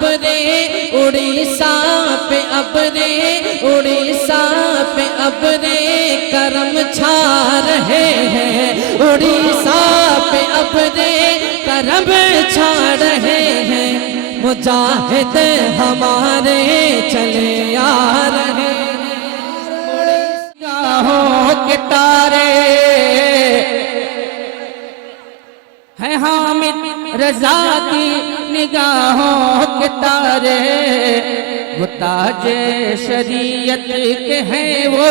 अबरे उड़ीसा पे अबरे उड़ीसा पे अबरे करम छा रहे हैं, उड़ीसा पे अबरे करम छा रहे हैं। मुजाहिद हमारे चले आ रहे निगाहों के तारे है हामिद रजा की निगाहों के तारे, वो ताजे शरीयत के हैं वो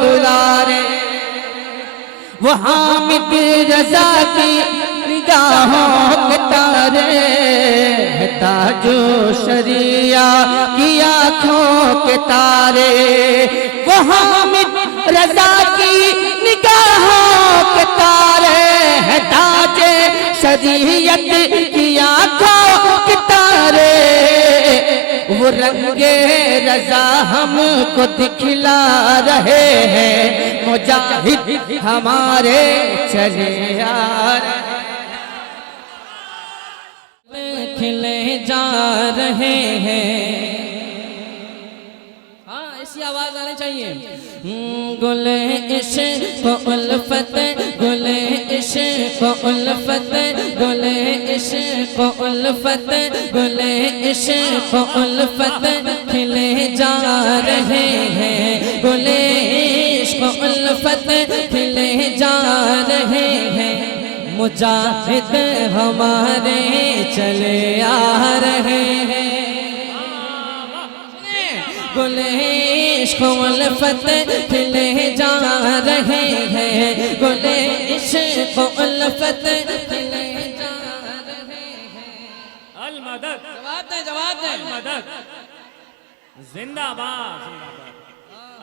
दुलारे, वो हामिद रजा की निगाहों के तारे है ताजो शरिया की आँखों के तारे, वो हामिद रजा की निगाहों के तारे है ताजे शरीयत की आँखों के तारे, वो रंगे रजा हमको दिखला रहे हैं, मुजाहिद हमारे चले आ रहे खिले जा रहे हैं। हाँ ऐसी आवाज आनी चाहिए। गुले इश्क़ उल्फत गुले इश्क़ उल्फत गुले इश्क़ उल्फत गुले इश्क़ उल्फत खिले जा रहे हैं, गुले इश्क़ उल्फत खिले जा रहे हैं। मुजाहिद हमारे चले आ रहे हैं, गुले इश्क़ उल्फत खिले जा रहे हैं, गुले इश्क़ उल्फत खिले जा रहे हैं। अल मदद जवाब दे अल मदद जिंदाबाद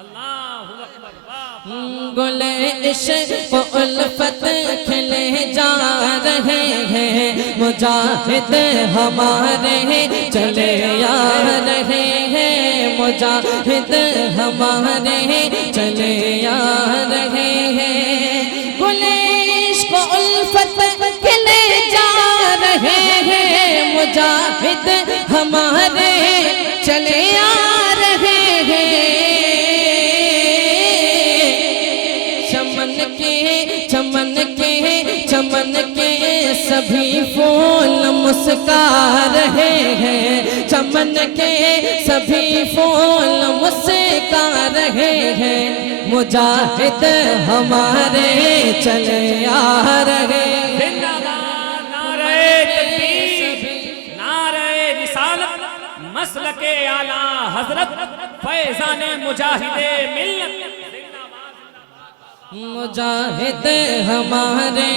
अल्लाहु अकबर। गुले इश्क़ उल्फत खिले जा रहे हैं, मुजाहिद हमारे चले आ रहे हैं, मुजाहिद हमारे चले आ रहे हैं। गुले इश्क़ उल्फत खिले जा रहे हैं, मुजाहिद हमारे चले आ रहे हैं। चमन के सभी फूल मुस्का रहे हैं, चमन के सभी फूल मुस्का रहे हैं। मुजाहिद हमारे चले आ रहे हैं। नारे तकबीर नारे रिसालत मसलके आला हजरत फैज़ाने मुजाहिदे मिल्लत। मुजाहिद हमारे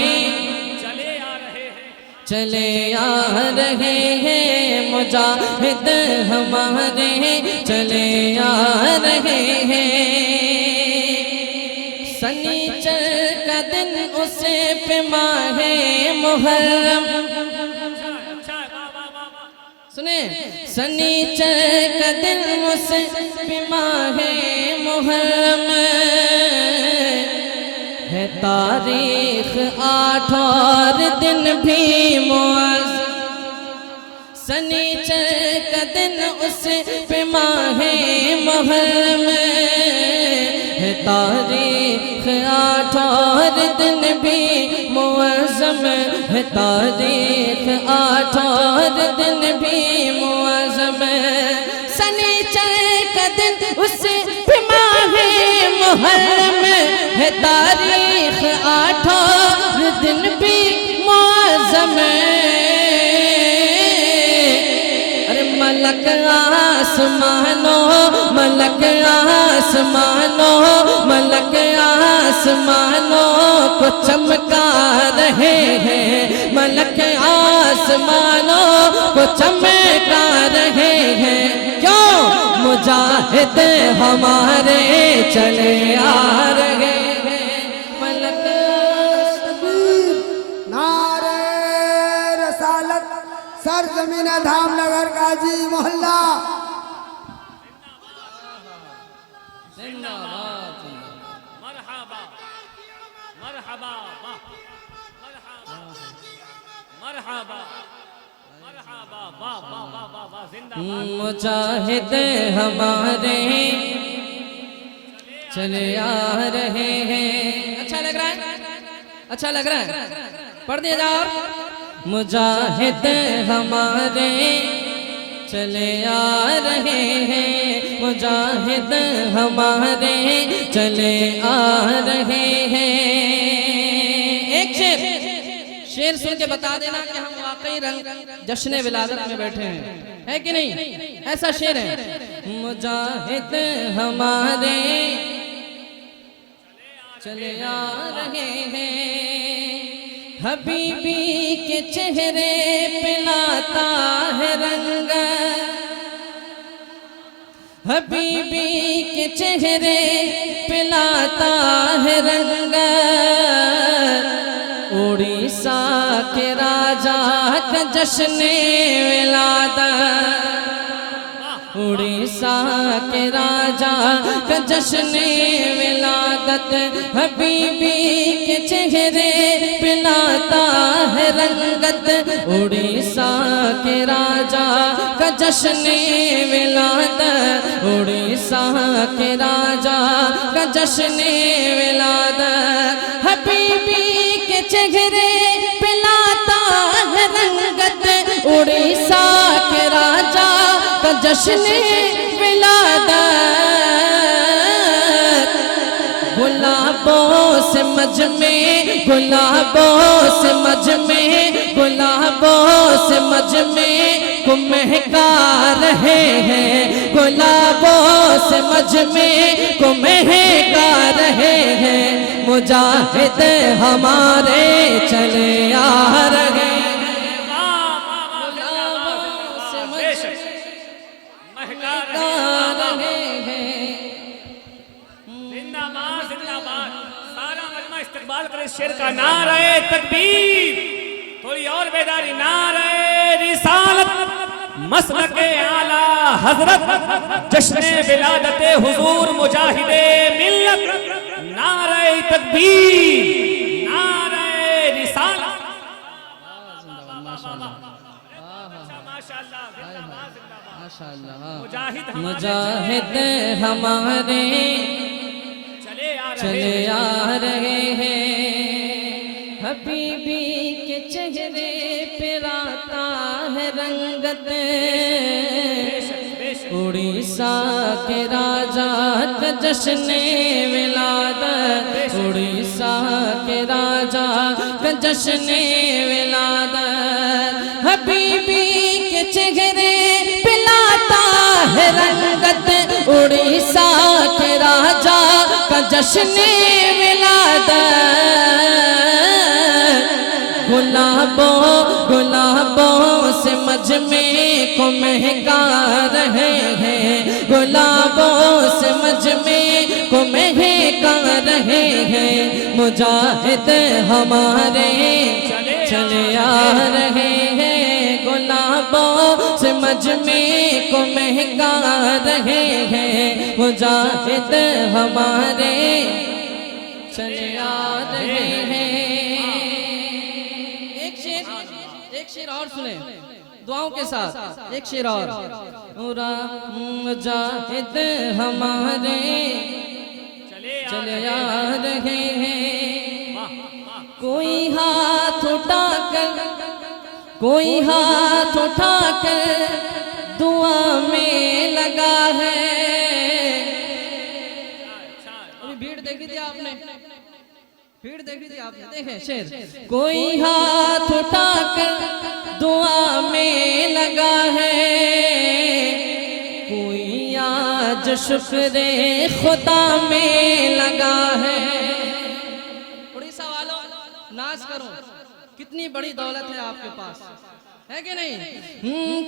चले आ रहे हैं, मुजाहिद हमारे चले आ रहे हैं। सनीचर का दिन उसे पे माहे मुहर्रम, सुने सनीचर का दिन उसे पे माहे मुहर्रम है, तारीख 8 और दिन भी मुअज़्ज़म। सनीचर का दिन उस पे माहे मुहर्रम है, तारीख 8 और दिन भी मुअज़्ज़म है, तारीख 8 और दिन भी मुअज़्ज़म। सनीचर का दिन उस पे माहे मुहर्रम है, तारीख 8 और दिन भी मुअज़्ज़म। अरे मलक आसमानो मलक आसमानो मलक आसमानो को चमका रहे हैं, मलक आसमानो को चमका रहे हैं। क्यों? मुजाहिद हमारे चले आ रहे हैं, मलक नारे रसालत सरजमीन धामनगर गाजी मोहल्ला मरहबा मरहबा मरहबा मरहबा मरहबा वाह वाह वाह वाह वाह। मुजाहिद हमारे चले आ रहे हैं। अच्छा लग रहा है, अच्छा लग रहा है, पढ़ दिया जाओ। मुजाहिद हमारे चले आ रहे हैं, मुजाहिद हमारे चले आ रहे हैं। एक शेर सुन के बता देना कि हम वाकई रंग जश्न विलादत में बैठे हैं, है कि नहीं? ऐसा शेर है। मुजाहिद हमारे चले आ रहे हैं, हबीबी के चेहरे पे लाता है रंग, हबीबी के चेहरे पे लाता है रंग। उड़ीसा के राजा का जश्न विलादत, उड़ीसा के राजा का जश्न विलादत, हबीबी के चेहरे पे लाता है रंगत। उड़ीसा के राजा का जश्न विलादत, उड़ीसा के राजा का जश्न विलादत, हबीबी के चेहरे पे लाता है रंगत। उड़ीसा के राजा का जश्न विलादत, गुलाबों से मज में, गुलाबों से मज में, गुलाबों से मज में को महका रहे हैं, गुलाबों से मज में को महका रहे हैं। मुजाहिद हमारे चले आ रहे हैं, शेर का नारे तकबीर, थोड़ी और बेदारी, नारे रिसालत मसलके आला हजरत, जश्न विलादत हुजूर मुजाहिदे मिल्लत, नारे तकबीर, नारे रिसालत। माशाअल्लाह, मुजाहिद हमारे चले आ रहे हैं, हबीबी के चेहरे पे लाता है रंगत। उड़ीसा के राजा का जश्न विलादत, उड़ीसा के राजा का जश्न विलादत, हबीबी के चेहरे पे लाता है रंगत। उड़ीसा के राजा का जश्न विलादत, गुलाबों गुलाबों से मज में को महका रहे हैं, गुलाबों से मज में को महका रहे हैं। मुजाहिद हमारे चले आ रहे हैं, गुलाबों से मज में को महका रहे हैं। मुजाहिद हमारे चले आ रहे हैं। एक शेर और सुने दुआओं के साथ, एक शेर और। मुजाहिद हमारे चले आ रहे हैं, कोई हाथ उठाकर, कोई हाथ उठाकर दुआ में लगा है। अभी भीड़ देखी थी आपने, भीड़ देखी थी आपने, देखें शेर। कोई हाथ उठाकर दुआ में लगा है, कोई आज शुक्र खुदा में लगा है। उड़ीसा वालों नाज करो, कितनी बड़ी दौलत है आपके पास, है कि नहीं?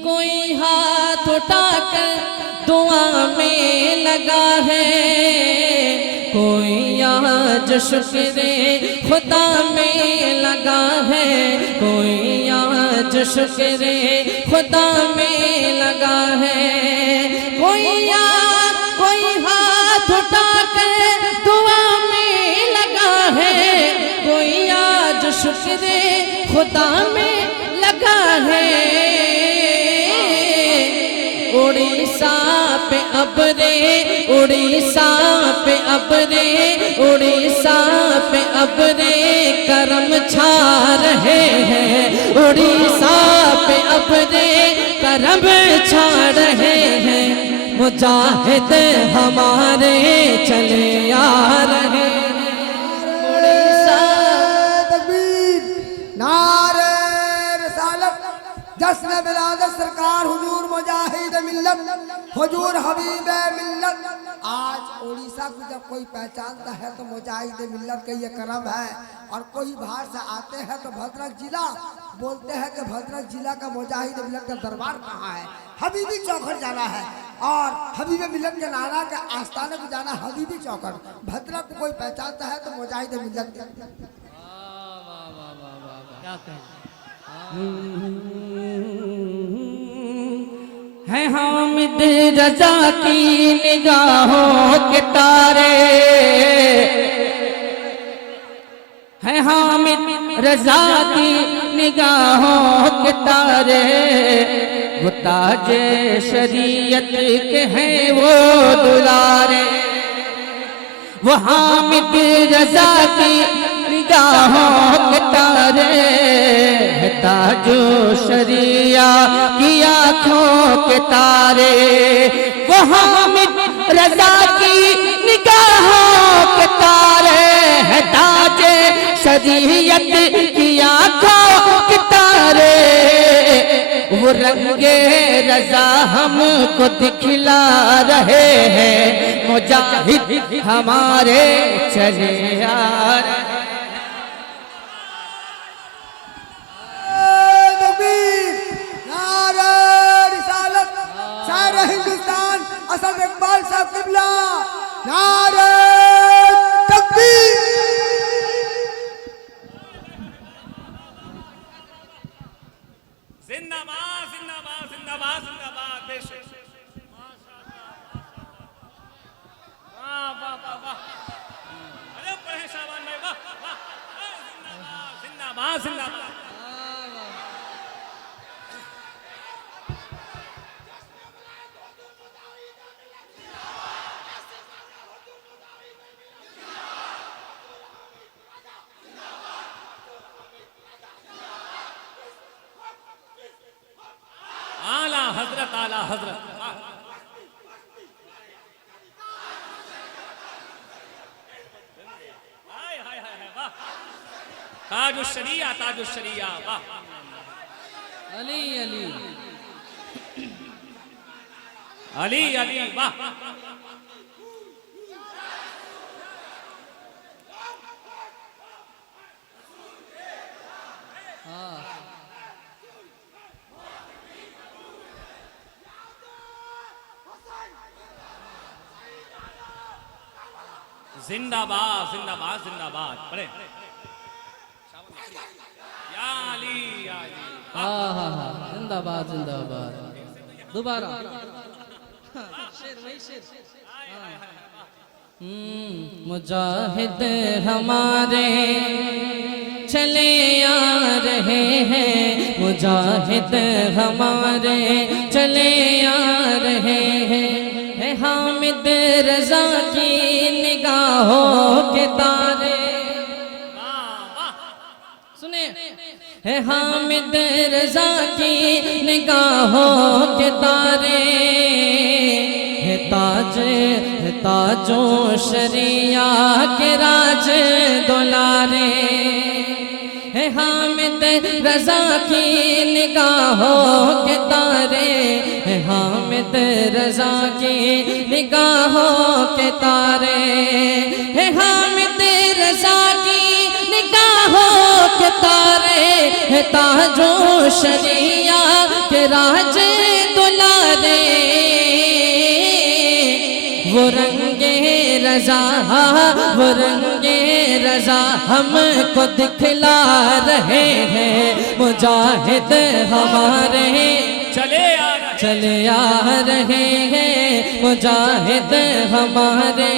कोई हाथ उठाकर दुआ में लगा है, कोई आज शुक्र खुदा में लगा है, कोई आज शुक्र खुदा में लगा है। कोई हाथ उठाकर दुआ में लगा है, कोई आज शुक्र खुदा में लगा है। उड़ीसा पे अबरे, उड़ीसा पे अबरे, उड़ीसा पे अबरे करम छा रहे हैं, उड़ीसा पे अबरे करम छा रहे हैं, मुजाहिद हमारे चले आ रहे हैं। उड़ीसा तकबीर, नारे रिसालत, जश्न विलादत सरकार हुजूर मुजाहिद मिल्लत, हुजूर हबीब मिल्लत। आज उड़ीसा को जब कोई पहचानता है तो मुजाहिद मिल्लत का ये करम है। और कोई बाहर से आते हैं तो भद्रक जिला बोलते हैं कि भद्रक जिला का मुजाहिद मिल्लत का दरबार कहाँ है, हबीबी चौखट जाना है। और हबीब मिल्लत के नाना के आस्थाने को जाना, हबीबी चौखट। भद्रक को कोई पहचानता है तो मुजाहिद मिल्लत क्या कहें है हामिद रजा की निगाहों के तारे, है हामिद रजा की निगाहों के तारे, वो ताजे शरीयत के हैं वो दुलारे, वो हामिद रजा की निगाहों के तारे, है ताजो शरिया की आँखों के तारे, वो हामिद रजा की निगाहों के तारे, है ताजे शरीयत की आँखों के तारे, वो रंगे रजा हमको दिखला रहे हैं, मुजाहिद हमारे चले आ रहे हैं। हिंदुस्तान असद इकबाल साहब किबला, नारे तकबीर। जिंदाबाद जिंदाबाद जिंदाबाद जिंदाबाद देश। वाह वाह वाह वाह, अरे पढ़े शाबान भाई, वाह वाह, जिंदाबाद जिंदाबाद जिंदाबाद। आला हजरत, आला हजरत। हाय हाय हाय वाह, ताजुश शरिया, ताजुश शरिया, वाह। अली अली अली अली, वाह। जिंदाबाद जिंदाबाद जिंदाबाद, पढ़े। या अली या अली, हाँ हाँ हाँ, जिंदाबाद जिंदाबाद। दोबारा मुजाहिद हमारे चले आ रहे हैं, मुजाहिद हमारे चले आ रहे हैं, है हामिद रजा की निगाहों के तारे। सुने, है हामिद रजा की निगाहों के तारे, है ताजों शरिया के राज दुलारे, है हामिद रजा की निगाहों के तारे, है हामिद रजा की निगाहों के तारे, है हामिद रजा की निगाहों के तारे, है ताजों शरिया के राज दुलारे, वो रंगे रजा, वो रंगे रजा हमको दिखला रहे हैं, मुजाहिद हमारे चले आ रहे हैं, मुजाहिद हमारे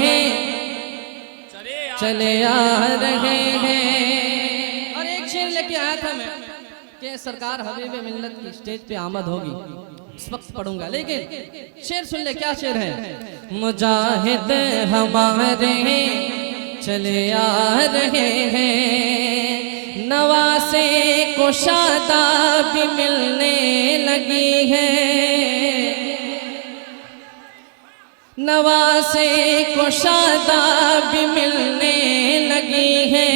चले आ रहे हैं। और एक शेर लेके आया था मैं कि सरकार हबीब मिल्लत की स्टेज पे आमद होगी इस वक्त पढ़ूंगा, लेकिन शेर सुन ले, क्या शेर है। मुजाहिद हमारे चले आ रहे हैं, नवासे को शादाबी मिलने लगी है, नवासे को शादाबी मिलने लगी है,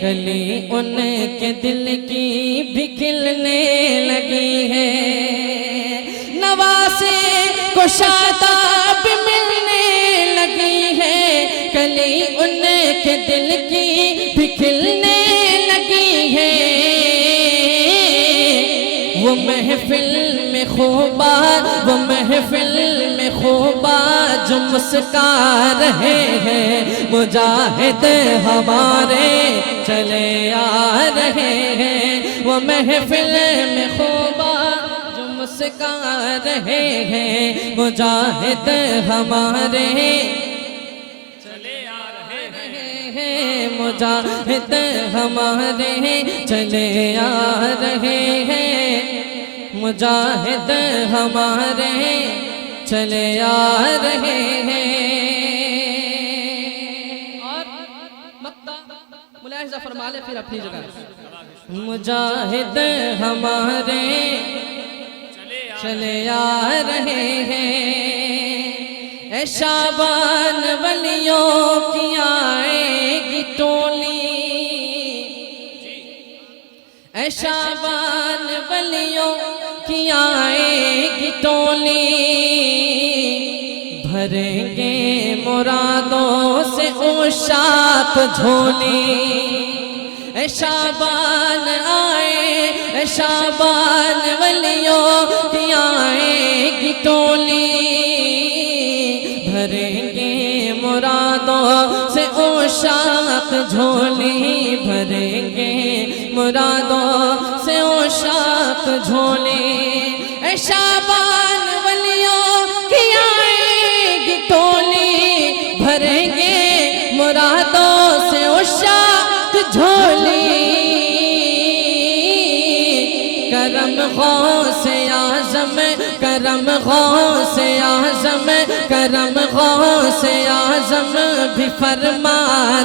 कली उनके दिल की भी खिलने लगी है, नवासे को शादाबी मिलने लगी है, कली उनके दिल की भी खिलने लगी है, वो महफिल में खूबा, वो महफिल में खूबा जो मुस्का रहे हैं, मुजाहिद हमारे चले आ रहे हैं, वो महफिल में खूबा जो मुस्का रहे हैं, मुजाहिद हमारे चले आ रहे हैं, मुजाहिद हमारे चले आ रहे हैं, मुजाहिद हमारे चले आ रहे हैं। और मक्ता मुलाहिजा फरमा ले फिर अपनी जगह। मुजाहिद हमारे चले आ रहे हैं, ऐ शाबान वलियों की आएगी टोली, ऐ शाबान वलियों की आएगी टोली, भरेंगे मुरादों से उशाक झोली, ऐ शाबान आए, ऐ शाबान वलियों की आएगी टोली, भरेंगे मुरादों से उशाक झोली, भरेंगे मुरादों से उशाक झोली, ऐ शाबान वलियों की आएगी टोली, भरेंगे मुरादों से उशाक झोली, करम गौसे आज़म, करम गौसे आज़म, करम गौसे आज़म भी फरमा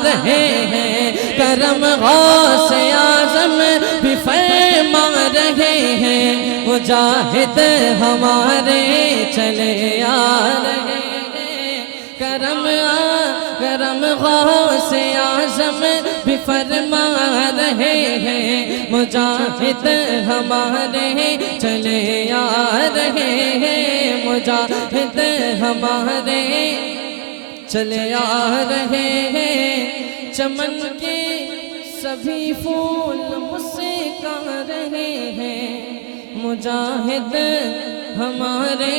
रहे हैं, करम गौसे आज़म भी फरमा रहे हैं, मुजाहिद हमारे चले आ रहे हैं, करम गौसे आज़म भी फरमा रहे हैं, मुजाहिद हमारे चले आ रहे हैं, मुजाहिद हमारे चले आ रहे हैं, चमन के सभी फूल मुस्कुरा रहे हैं, मुजाहिद हमारे